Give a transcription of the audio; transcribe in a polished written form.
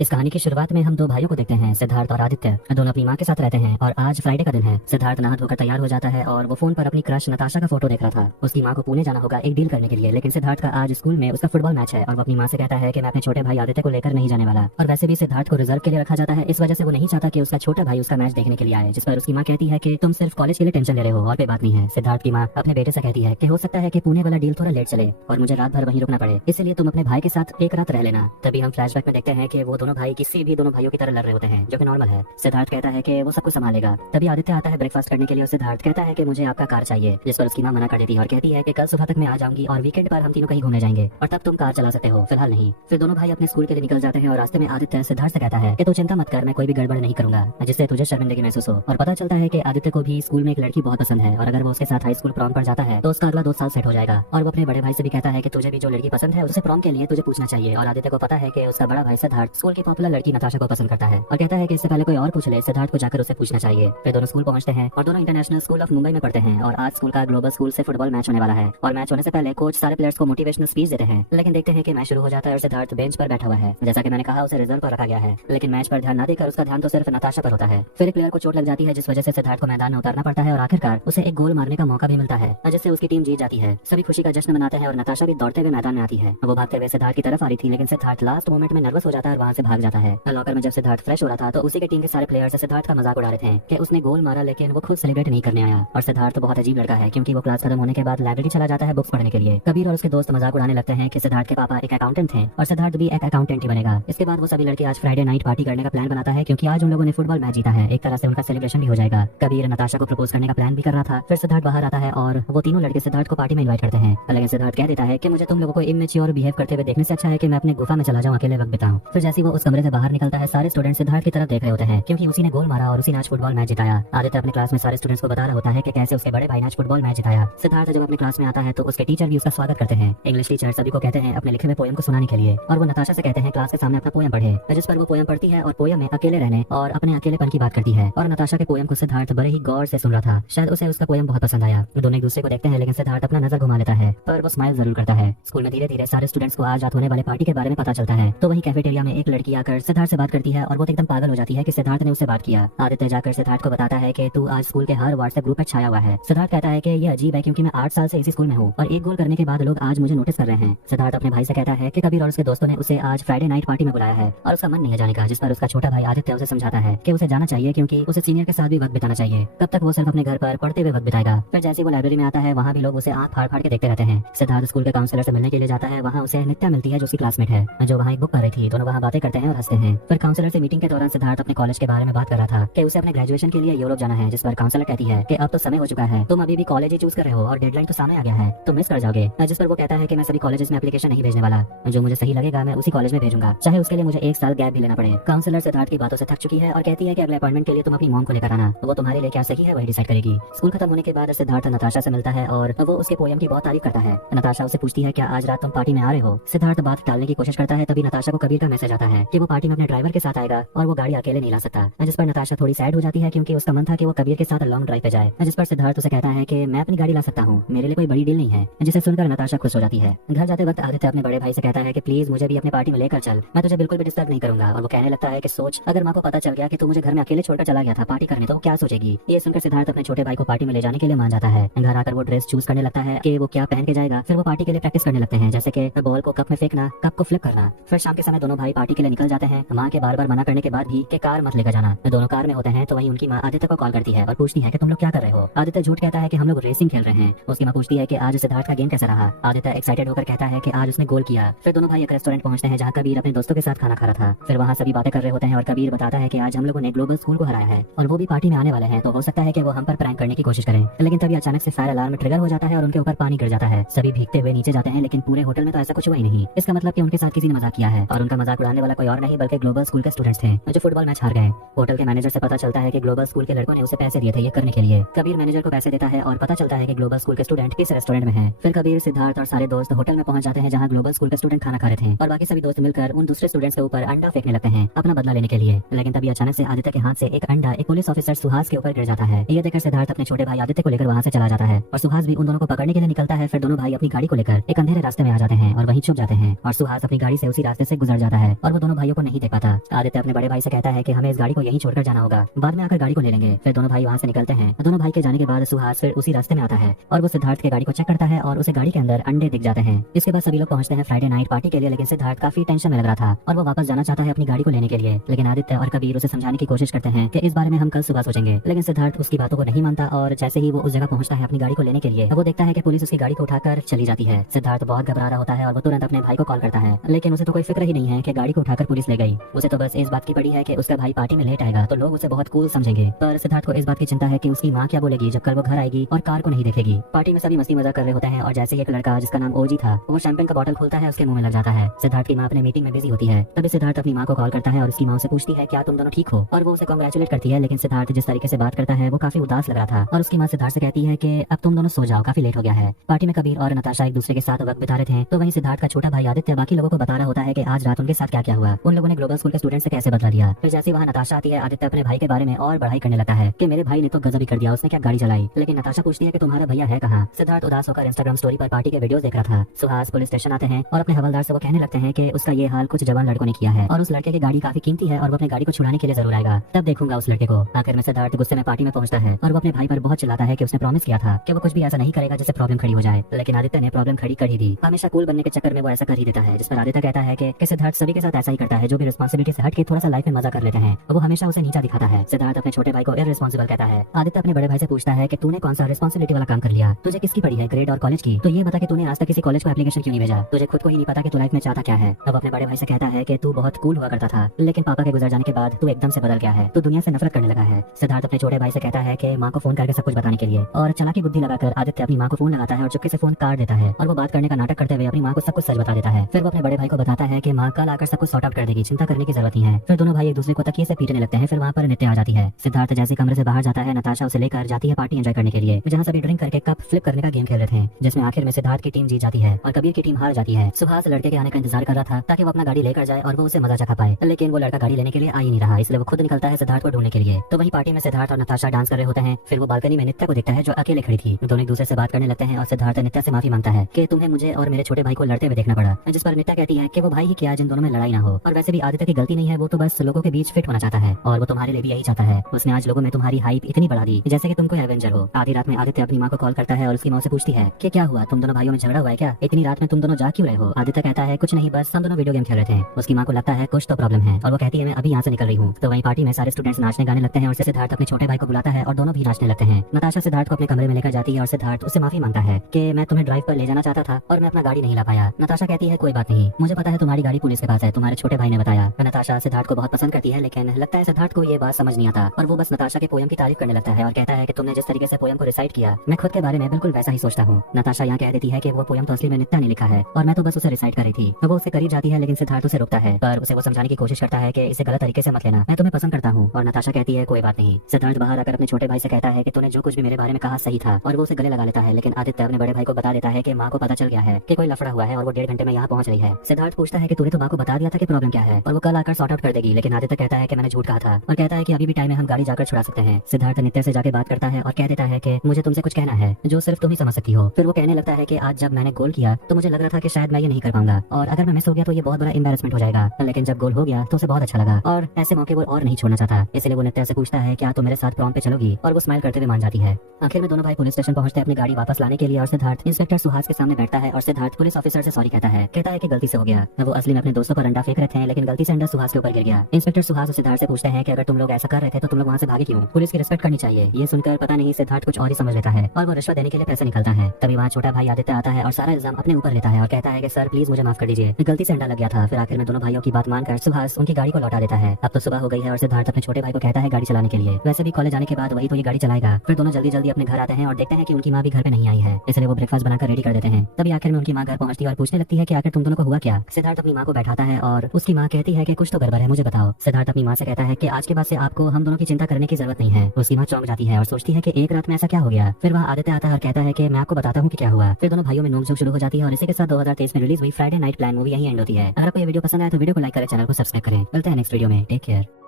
इस कहानी की शुरुआत में हम दो भाइयों को देखते हैं, सिद्धार्थ और आदित्य। दोनों अपनी माँ के साथ रहते हैं और आज फ्राइडे का दिन है। सिद्धार्थ नहा धोकर तैयार हो जाता है और वो फोन पर अपनी क्रश नताशा का फोटो देख रहा था। उसकी माँ को पुणे जाना होगा एक डील करने के लिए, लेकिन सिद्धार्थ का आज स्कूल में उसका फुटबॉल मैच है और वो अपनी माँ से कहता है कि मैं अपने छोटे भाई आदित्य को लेकर नहीं जाने वाला। और वैसे भी सिद्धार्थ को रिजर्व के लिए रखा जाता है, इस वजह से वो नहीं चाहता कि उसका छोटा भाई उसका मैच देखने के लिए आए। जिस पर उसकी माँ कहती है कि तुम सिर्फ कॉलेज के लिए टेंशन ले रहे हो और कोई बात नहीं है। सिद्धार्थ की माँ अपने बेटे से कहती है कि हो सकता है कि पुणे वाला डील थोड़ा लेट चले और मुझे रात भर वहीं रुकना पड़े, इसलिए तुम अपने भाई के साथ एक रात रह लेना। तभी हम फ्लैशबैक में देखते हैं कि वो दोनों भाई किसी भी दोनों भाइयों की तरह लड़ रहे होते हैं, जो कि नॉर्मल है। सिद्धार्थ कहता है कि वो सब कुछ संभालेगा। तभी आदित्य आता है ब्रेकफास्ट करने के लिए और सिद्धार्थ कहता है कि मुझे आपका कार चाहिए, जिस पर उसकी माँ मना कर देती है और कहती है कि कल सुबह तक मैं आ जाऊंगी और वीकेंड पर हम तीनों कहीं घूमने जाएंगे और तब तुम कार चला सकते हो, फिलहाल नहीं। फिर दोनों भाई अपने स्कूल के लिए निकल जाते हैं और रास्ते में आदित्य सिद्धार्थ से कहता है कि तू चिंता मत कर, मैं कोई भी गड़बड़ नहीं करूंगा जिससे तुझे शर्मिंदगी महसूस हो। और पता चलता है कि आदित्य को भी स्कूल में एक लड़की बहुत पसंद है और अगर वो उसके साथ हाई स्कूल प्रॉम पर जाता है तो उसका अगला 2 साल सेट हो जाएगा। और वो अपने बड़े भाई से भी कहता है कि तुझे भी जो लड़की पसंद है उसे प्रॉम के लिए तुझे पूछना चाहिए। और आदित्य को पता है कि उसका बड़ा भाई सिद्धार्थ स्कूल की पॉपुलर लड़की नताशा को पसंद करता है और कहता है कि इससे पहले कोई और पूछ ले, सिद्धार्थ को जाकर उसे पूछना चाहिए। फिर दोनों स्कूल पहुंचते हैं और दोनों इंटरनेशनल स्कूल ऑफ मुंबई में पढ़ते हैं और आज स्कूल का ग्लोबल स्कूल से फुटबॉल मैच होने वाला है। और मैच होने से पहले कोच सारे प्लेयर्स को मोटिवेशनल स्पीच देते हैं, लेकिन देखते हैं कि मैच शुरू हो जाता है और सिद्धार्थ बेंच पर बैठा हुआ है। जैसा कि मैंने कहा, उसे रिजर्व पर रखा गया है, लेकिन मैच पर ध्यान न देकर उसका ध्यान तो सिर्फ नताशा पर होता है। फिर एक प्लेयर को चोट लग जाती है, जिस वजह से सिद्धार्थ को मैदान में उतारना पड़ता है और आखिरकार उसे एक गोल मारने का मौका भी मिलता है, जिससे उसकी टीम जीत जाती है। सभी खुशी का जश्न मनाते हैं और नताशा भी दौड़ते हुए मैदान में आती है। वो भागते हुए सिद्धार्थ की तरफ आ रही थी, लेकिन सिद्धार्थ लास्ट मोमेंट में नर्वस हो जाता है और वहाँ से भाग जाता है। लॉकर में जब सिद्धार्थ फ्रेश हो रहा था तो उसी के टीम के सारे प्लेयर्स सिद्धार्थ का मजाक उड़ा रहे थे कि उसने गोल मारा, लेकिन वो खुद सेलिब्रेट नहीं करने आया। और सिद्धार्थ बहुत अजीब लड़का है, क्योंकि वो क्लास खत्म होने के बाद लाइब्रेरी चला जाता है बुक्स पढ़ने के लिए। कबीर और उसके दोस्त मजाक उड़ाने लगते हैं कि सिद्धार्थ के पापा एक अकाउंटेंट थे और सिद्धार्थ भी एक अकाउंटेंट ही बनेगा। इसके बाद वो सभी लड़के आज फ्राइडे नाइट पार्टी करने का प्लान बनाता है, क्योंकि आज उन लोगों ने फुटबॉल मैच जीता है। एक तरह से उनका सेलिब्रेशन भी हो जाएगा। कबीर नताशा को प्रपोज करने का प्लान भी कर रहा था। फिर सिद्धार्थ बाहर आता है और वो तीनों लड़के सिद्धार्थ को पार्टी में इनवाइट करते हैं, लेकिन सिद्धार्थ कह देता है कि मुझे तुम लोगों को इमेच्योर बिहेव करते हुए देखने से अच्छा है कि मैं अपने गुफा में चला जाऊं, अकेले वक्त बिताऊं। फिर जैसे ही वो उस कमरे से बाहर निकलता है, सारे स्टूडेंट सिद्धार्थ की तरफ देख रहे होते हैं, क्योंकि उसी ने गोल मारा और उसी ने आज फुटबॉल मैच जिताया। आदित्य अपने क्लास में सारे स्टूडेंट्स को बता रहा होता है कि कैसे उसके बड़े भाई ने आज फुटबॉल मैच जिताया। सिद्धार्थ जब अपने क्लास में आता है तो उसके टीचर भी उसका स्वागत करते हैं। इंग्लिश टीचर सभी को कहते हैं अपने लिखे हुए पोयम को सुनाने के लिए, और वो नताशा से कहते हैं क्लास के सामने अपना पोयम पढ़े, जिस पर वो पोयम पढ़ती है और पोयम में अकेले रहने और अपने अकेलेपन की बात करती है। और नताशा के पोयम को सिद्धार्थ बड़े ही गौर से सुन रहा था, शायद उसे उसका पोयम बहुत पसंद आया। दोनों एक दूसरे को देखते हैं, लेकिन सिद्धार्थ अपना नजर घुमा लेता है, पर वो स्माइल जरूर करता है। स्कूल में धीरे धीरे सारे स्टूडेंट्स को आज रात होने वाले पार्टी के बारे में पता चलता है। तो वहीं कैफेटेरिया में एक लड़की आकर सिद्धार्थ से बात करती है और वो एकदम पागल हो जाती है कि सिद्धार्थ ने उससे बात किया। आदित्य जाकर सिद्धार्थ को बताता है कि तू आज स्कूल के हर व्हाट्सएप ग्रुप पर छाया हुआ है। सिद्धार्थ कहता है कि ये अजीब है, क्योंकि मैं 8 साल से इसी स्कूल में हूँ और एक गोल करने के बाद लोग आज मुझे नोटिस कर रहे हैं। सिद्धार्थ अपने भाई से कहता है कि कबीर और उसके दोस्तों ने उसे आज फ्राइडे नाइट पार्टी में बुलाया है और उसका मन नहीं है जाने का, जिस पर उसका छोटा भाई आदित्य उसे समझाता है कि उसे जाना चाहिए, क्योंकि उसे सीनियर के साथ भी वक्त बिताना चाहिए। तब तक वो सिर्फ अपने घर पर पढ़ते हुए वक्त बिताएगा। फिर जैसे वो लाइब्रेरी में आता है, वहाँ भी लोग उसे आंख फाड़ फाड़ के देखते रहते हैं। सिद्धार्थ स्कूल के काउंसलर से मिलने के लिए जाता है। वहाँ उसे नित्या मिलती है, जो उसकी क्लासमेट है, जो वहाँ एक बुक पढ़ रही थी। दोनों वहाँ बातें करते हैं और हंसते हैं। फिर काउंसलर से मीटिंग के दौरान सिद्धार्थ अपने कॉलेज के बारे में बात कर रहा था कि उसे अपने ग्रेजुएशन के लिए यूरोप जाना है, जिस पर काउंसलर कहती है कि अब तो समय हो चुका है, तुम अभी भी कॉलेज ही चूज कर रहे हो और डेडलाइन तो सामने आ गया है, तुम मिस कर जाओगे। जिस पर वो कहता है कि मैं सभी कॉलेजेस में एप्लीकेशन नहीं भेजने वाला, जो मुझे सही लगेगा मैं उसी कॉलेज में भेजूंगा, चाहे उसके लिए मुझे 1 साल गैप भी लेना पड़े। काउंसलर सिद्धार्थ की बातों से थक चुकी है और कहती है कि अगले अपॉइंटमेंट के लिए तुम अपनी मॉम को लेकर आना, वो तुम्हारे लिए क्या सही है वही डिसाइड करेगी। स्कूल खत्म होने के बाद सिद्धार्थ नताशा से मिलता है और वो उसके पोयम की बहुत तारीफ करता है। नताशा उसे पूछती है क्या आज रात तुम पार्टी में आ रहे हो। सिद्धार्थ बात टालने की कोशिश करता है, तभी नताशा को कबीर का मैसेज आता है कि वो पार्टी में अपने ड्राइवर के साथ आएगा और वो गाड़ी अकेले नहीं ला सकता। जिस पर नताशा थोड़ी सैड हो जाती है, क्योंकि उसका मन था कि वो कबीर के साथ लॉन्ग ड्राइव पे जाए। जिस पर सिद्धार्थ उसे कहता है कि मैं अपनी गाड़ी ला सकता हूँ, मेरे लिए कोई बड़ी डील नहीं है। जिसे सुनकर नताशा खुश हो जाती है। घर जाते वक्त आदित्य अपने बड़े भाई से कहता है कि प्लीज मुझे भी अपने पार्टी में लेकर चल, मैं तुझे बिल्कुल भी डिस्टर्ब नहीं करूंगा। और वो कहने लगता है कि सोच, अगर माँ को पता चल गया कि तू मुझे घर में अकेले छोड़कर चला गया था पार्टी करने, तो वो क्या सोचेगी। ये सुनकर सिद्धार्थ अपने छोटे भाई को पार्टी में ले जाने के लिए मान जाता है। घर आकर वो ड्रेस चूज करने लगता है कि वो क्या पहन के जाएगा। फिर वो पार्टी के लिए प्रैक्टिस करने लगते हैं, जैसे कि बॉल को कप में फेंकना, कप को फ्लिप करना। फिर शाम के समय दोनों भाई पार्टी के लिए निकल जाते हैं, माँ के बार बार मना करने के बाद भी कि कार मत लेकर जाना। दोनों कार में होते हैं तो वहीं उनकी माँ आदित्य को कॉल करती है और पूछती है कि तुम लोग क्या कर रहे हो। आदित्य झूठ कहता है कि हम लोग रेसिंग खेल रहे हैं। उसकी माँ पूछती है कि आज सिद्धार्थ का गेम कैसा रहा। आदित्य एक्साइटेड होकर कहता है कि आज उसने गोल किया। फिर दोनों भाई एक रेस्टोरेंट पहुंचते हैं, जहाँ कबीर अपने दोस्तों के साथ खाना खा रहा था। फिर वहाँ सभी बातें कर रहे होते हैं और कबीर बताता है कि आज हम लोगों ने ग्लोबल स्कूल को हराया है और वो भी पार्टी में आने वाले हैं, तो हो सकता है कि वो हम पर प्रैंक करने की कोशिश करें। लेकिन तभी अचानक से फायर अलार्म ट्रिगर हो जाता है और उनके ऊपर पानी गिर जाता है। सभी भीगते हुए नीचे जाते हैं, लेकिन पूरे होटल में तो ऐसा कुछ हुआ ही नहीं। इसका मतलब कि उनके साथ किसी ने मजाक किया है और उनका मजाक उड़ाने वाला कोई और नहीं बल्कि ग्लोबल स्कूल के स्टूडेंट्स थे, जो फुटबॉल मैच हार गए। होटल के मैनेजर से पता चलता है कि ग्लोबल स्कूल के लड़कों ने उसे पैसे दिए थे ये करने के लिए। कबीर मैनेजर को पैसे देता है और पता चलता है कि ग्लोबल स्कूल के स्टूडेंट इस रेस्टोरेंट में हैं। फिर कबीर, सिद्धार्थ और सारे दोस्त होटल में पहुंच जाते हैं, जहां ग्लोबल स्कूल के स्टूडेंट खाना खा रहे थे और बाकी सभी दोस्त मिलकर उन दूसरे स्टूडेंट्स के ऊपर अंडा फेंकने लगते हैं अपना बदला लेने के लिए। लेकिन तभी अचानक से आदित्य के हाथ से एक अंडा एक पुलिस ऑफिसर सुहास के ऊपर गिर जाता है। ये देखकर सिद्धार्थ अपने छोटे भाई आदित्य को लेकर वहां से चला जाता है और सुहास भी उन दोनों को पकड़ने के लिए निकलता है। फिर दोनों भाई अपनी गाड़ी को लेकर एक अंधेरे रास्ते में आ जाते हैं और वहीं छुप जाते हैं और सुहास अपनी गाड़ी से उसी रास्ते से गुजर जाता है और वो दोनों भाइयों को नहीं देख पाता। आदित्य अपने बड़े भाई से कहता है कि हमें इस गाड़ी को यहीं छोड़कर जाना होगा, बाद में आकर गाड़ी को ले लेंगे। फिर दोनों भाई वहाँ से निकलते हैं। दोनों भाई के जाने के बाद सुहास फिर उसी रास्ते में आता है और वो सिद्धार्थ के गाड़ी को चेक करता है और उसे गाड़ी के अंदर अंडे दिख जाते हैं। इसके बाद सभी लोग पहुंचते हैं फ्राइडे नाइट पार्टी के लिए, लेकिन सिद्धार्थ काफी टेंशन में लग रहा था और वो वापस जाना चाहता है अपनी गाड़ी को लेने के लिए। लेकिन आदित्य और कबीर उसे समझाने की कोशिश करते हैं कि इस बारे में हम कल सुबह सोचेंगे, लेकिन सिद्धार्थ उसकी बातों को नहीं मानता और जैसे ही वो उस जगह पहुंचता है अपनी गाड़ी को लेने के लिए, वो देखता है कि पुलिस उसकी गाड़ी को उठाकर चली जाती है। सिद्धार्थ बहुत घबरा रहा होता है और वो तुरंत अपने भाई को कॉल करता है, लेकिन उसे तो कोई फिक्र ही नहीं है कि गाड़ी को उठाकर पुलिस ले गई। उसे तो बस इस बात की पड़ी है कि उसका भाई पार्टी में लेट आएगा तो लोग उसे बहुत कूल समझेंगे। पर सिद्धार्थ को इस बात की चिंता है कि उसकी माँ क्या बोलेगी जब कल वो घर आएगी और कार को नहीं देखेगी। पार्टी में सभी मस्ती मजाक कर रहे होते हैं और जैसे एक लड़का जिसका नाम ओजी था वो शैंपेन का बोतल खोलता है, उसके मुंह में लग जाता है। सिद्धार्थ की माँ अपने मीटिंग में बिजी होती है। तभी सिद्धार्थ अपनी माँ को कॉल करता है और उसकी माँ से पूछती है क्या तुम दोनों ठीक हो, और वो उसे कांग्रेचुलेट करती है। लेकिन सिद्धार्थ जिस तरीके से बात करता है वो काफी उदास लग रहा था और उसकी माँ सिद्धार्थ से कहती है कि अब तुम दोनों सो जाओ, काफी लेट हो गया है। पार्टी में कबीर और नताशा एक दूसरे के साथ वक्त बिता रहे थे तो वहीं सिद्धार्थ का छोटा भाई आदित्य बाकी लोगों को बता रहा होता है कि आज रात उनके साथ क्या क्या हुआ, उन लोगों ने ग्लोबल स्कूल के स्टूडेंट से कैसे बदला लिया। फिर जैसे वहाँ नताशा आती है, आदित्य अपने भाई के बारे में और बढ़ाई करने लगता है कि मेरे भाई ने तो गजब ही कर दिया, उसने क्या गाड़ी चलाई। लेकिन नताशा पूछती है कि तुम्हारा भैया है कहाँ। सिद्धार्थ उदास होकर इंस्टाग्राम स्टोरी पर पार्टी के वीडियोस देख रहा था। सुहास पुलिस स्टेशन आते हैं और अपने हवलदार से वो कहने लगते हैं कि उसका ये हाल कुछ जवान लड़कों ने किया है और उस लड़के की गाड़ी काफी कीमती है और वो अपनी गाड़ी को छुड़ाने के लिए जरूर आएगा, तब देखूंगा उस लड़के को। आखिर में सिद्धार्थ गुस्से में पार्टी में पहुंचता है और वो अपने भाई पर बहुत चिल्लाता है कि उसने प्रॉमिस किया था कि वो कुछ भी ऐसा नहीं करेगा जिससे प्रॉब्लम खड़ी हो जाए। लेकिन आदित्य ने प्रॉब्लम खड़ी कर ही दी। हमेशा कूल बनने के चक्कर में वो ऐसा कर ही देता है, जिस पर आदित्य कहता है कि सिद्धार्थ सभी के साथ ऐसा ही करता है, जो भी रिस्पॉन्सिबिलिटी से हट के थोड़ा सा लाइफ में मजा कर लेते हैं वो हमेशा उसे नीचा दिखाता है। सिद्धार्थ अपने छोटे भाई को इररिस्पॉन्सिबल कहता है। आदित्य अपने बड़े भाई से पूछता है कि तूने कौन सा रिस्पॉन्सिबिलिटी वाला काम कर लिया, तुझे किसकी पड़ी है, ग्रेड और कॉलेज की? तो ये बता कि तूने आज तक किसी कॉलेज को एप्लीकेशन क्यों नहीं भेजा, तुझे खुद को ही नहीं पता कि तू लाइफ में चाहता क्या है। अब अपने बड़े भाई से कहता है कि तू बहुत कूल हुआ करता था, लेकिन पापा के गुजर जाने के बाद तू एकदम से बदल गया है, तू दुनिया से नफरत करने लगा है। सिद्धार्थ अपने छोटे भाई से कहता है कि माँ को फोन करके सब कुछ बताने के लिए, और चालाकी बुद्धि लगाकर आदित्य अपनी माँ को फोन लगाता है और चुपके से फोन काट देता है और वो बात करने का नाटक करते हुए अपनी माँ को सब कुछ सच बता देता है। फिर वो अपने बड़े भाई को बताता है कि माँ कल आकर सब कुछ सॉर्ट आउट कर देगी, चिंता करने की जरूरत नहीं है। फिर दोनों भाई एक दूसरे को तकिए से पीटने लगते हैं। फिर वहाँ पर नित्य आ जाती है। सिद्धार्थ जैसे कमरे से बाहर जाता है, नताशा उसे लेकर जाती है पार्टी एंजॉय करने के लिए, जहाँ सभी ड्रिंक करके कप फ्लिप करने का गेम खेल रहे थे, जिसमें आखिर में सिद्धार्थ की टीम जीत जाती है और कबीर की टीम हार जाती है। सुहास लड़के के आने का इंतजार कर रहा था ताकि वो अपना गाड़ी लेकर जाए और वो उसे मजा चखा पाए, लेकिन वो लड़का गाड़ी लेने के लिए आ ही नहीं रहा, इसलिए वो खुद निकलता है सिद्धार्थ को ढूंढने के लिए। तो वही पार्टी में सिद्धार्थ और नताशा डांस कर रहे होते हैं। फिर वो बालकनी में नित्य को देखता है जो अकेले खड़ी थी। दोनों एक दूसरे से बात करने लगते हैं और सिद्धार्थ नित्य से माफी मांगता है कि तुम्हें मुझे और मेरे छोटे भाई को लड़ते हुए देखना पड़ा, जिस पर नित्य कहती है कि वो भाई ही क्या जिन दोनों में लड़ाई ना हो, और वैसे भी आदित्य की गलती नहीं है, वो तो बस लोगों के बीच फिट होना चाहता है और वो तुम्हारे लिए भी यही चाहता है। उसने आज लोगों में तुम्हारी हाइप इतनी बढ़ा दी जैसे कि तुम कोई एवेंजर हो। आधी रात में आदित्य अपनी माँ को कॉल करता है और उसकी माँ से पूछती है कि क्या हुआ, तुम दोनों भाइयों में झगड़ा हुआ है क्या, इतनी रात में तुम दोनों जा क्यों रहे हो? आदित्य कहता है कुछ नहीं, बस हम दोनों वीडियो गेम खेल रहे थे। उसकी माँ को लगता है कुछ तो प्रॉब्लम है और वो कहती है मैं अभी यहाँ से निकल रही हूँ। तो वही पार्टी में सारे स्टूडेंट्स नाचने गाने लगते हैं और सिद्धार्थ अपने छोटे भाई को बुलाता है और दोनों भी नाचने लगते हैं। नताशा सिद्धार्थ को अपने कमरे में लेकर जाती है और सिद्धार्थ उससे माफी मांगता है कि मैं तुम्हें ड्राइव पर ले जाना चाहता था और मैं अपना गाड़ी नहीं ला पाया। नताशा कहती है कोई बात नहीं, मुझे पता है तुम्हारी गाड़ी पुलिस के पास है, तुम्हारे छोटे भाई ने बताया। नताशा सिद्धार्थ को बहुत पसंद करती है, लेकिन लगता है सिद्धार्थ को ये बात समझ नहीं आता और वो बस नताशा के पोयम की तारीफ करने लगता है और कहता है कि तुमने जिस तरीके से पोयम को रिसाइट किया, मैं खुद के बारे में बिल्कुल वैसा ही सोचता हूँ। नताशा यहाँ कह देती है कि वो पोयम तो असली में नित्या ने लिखा है और मैं तो बस उसे रिसाइट कर रही थी। वो उसके करीब जाती है, लेकिन सिद्धार्थ उसे रोकता है, पर उसे वो समझाने की कोशिश करता है कि इसे गलत तरीके से मत लेना, मैं तुम्हें पसंद करता हूँ। और नताशा कहती है कोई बात नहीं। सिद्धार्थ बाहर आकर अपने छोटे भाई से कहता है कि तूने जो कुछ भी मेरे बारे में कहा सही था और वो उसे गले लगा लेता है। लेकिन आदित्य अपने बड़े भाई को बता देता है कि माँ को पता चल गया है कि कोई लफड़ा हुआ है और वो 1.5 घंटे में यहाँ पहुंच रही है। सिद्धार्थ पूछता है कि तूने तो माँ को बता दिया था कि प्रॉब्लम क्या है और वो कल आकर सॉर्ट आउट कर देगी, लेकिन आदित्य कहता है कि मैंने झूठ कहा था और कहता है कि अभी भी टाइम है, हम गाड़ी जाकर छुड़ा सकते हैं। सिद्धार्थ नित्य से जाके बात करता है और कह देता है कि मुझे तुमसे कुछ कहना है जो सिर्फ तुम ही समझ सकती हो। फिर वो कहने लगता है कि आज जब मैंने गोल किया तो मुझे लग रहा था कि शायद मैं ये नहीं कर पाऊंगा और अगर मैं मिस हो गया तो ये बहुत बड़ा एम्बैरेसमेंट हो जाएगा, लेकिन जब गोल हो गया तो उसे बहुत अच्छा लगा और ऐसे मौके वो और नहीं छोड़ना चाहता। इसलिए वो नित्य से पूछता है क्या तुम मेरे साथ प्रॉम पे चलोगी, और वो स्माइल करते हुए मान जाती है। आखिर में दोनों भाई पुलिस स्टेशन पहुंचते हैं अपनी गाड़ी वापस लाने के लिए और सिद्धार्थ इंस्पेक्टर सुहास के सामने बैठता है और सिद्धार्थ पुलिस ऑफिसर से सॉरी कहता है कि गलती से हो गया। वो असली में अपने दोस्तों पर अंडा फेंक रहे थे, लेकिन गलती से अंडा सुहास के ऊपर गिर गया। इंस्पेक्टर सुहास और सिद्धार्थ से पूछते हैं कि अगर तुम लोग ऐसा कर रहे थे तो तुम लोग वहाँ से भागे क्यों, पुलिस की रिस्पेक्ट करनी चाहिए। ये सुनकर पता नहीं सिद्धार्थ कुछ और ही समझ लेता है और वो रिश्वत देने के लिए पैसे निकलता है। तभी वहाँ छोटा भाई आदित्य आता है और सारा इल्जाम अपने ऊपर लेता है और कहता है कि सर प्लीज मुझे माफ कर दीजिए, गलती से अंडा लग गया था। फिर आखिर में दोनों भाइयों की बात मानकर सुहास उनकी गाड़ी को लौटा देता है। अब तो सुबह हो गई है और सिद्धार्थ अपने छोटे भाई को कहता है गाड़ी चलाने के लिए। वैसे भी कॉलेज जाने के बाद वही तो ये गाड़ी चलाएगा। फिर दोनों जल्दी जल्दी अपने घर आते हैं और देखते हैं कि उनकी माँ भी घर पे नहीं आई है, इसलिए वो ब्रेकफास्ट बनाकर रेडी कर देते हैं। तभी आखिर में उनकी माँ घर पहुंचती है और पूछने लगती है कि आखिर तुम दोनों को हुआ क्या। सिद्धार्थ अपनी माँ को बैठाता है और उसकी माँ कहती है कि कुछ तो गड़बड़ है, मुझे बताओ। सिद्धार्थ अपनी माँ से कहता है कि आज के बाद से आपको हम दोनों की चिंता करने की जरूरत नहीं है। उसकी माँ चौंक जाती है और सोचती है कि एक रात में ऐसा क्या हो गया। फिर वहाँ आदित्य आता है और कहता है कि मैं आपको बताता हूँ कि क्या हुआ। फिर दोनों भाइयों में नोकझोंक शुरू हो जाती है और इसी के साथ 2023 में रिलीज हुई फ्राइडे नाइट प्लान मूवी यहीं एंड होती है। अगर आपको ये वीडियो पसंद आए तो वीडियो को लाइक करें, चैनल को सब्सक्राइब करें। मिलते हैं नेक्स्ट वीडियो में, टेक केयर।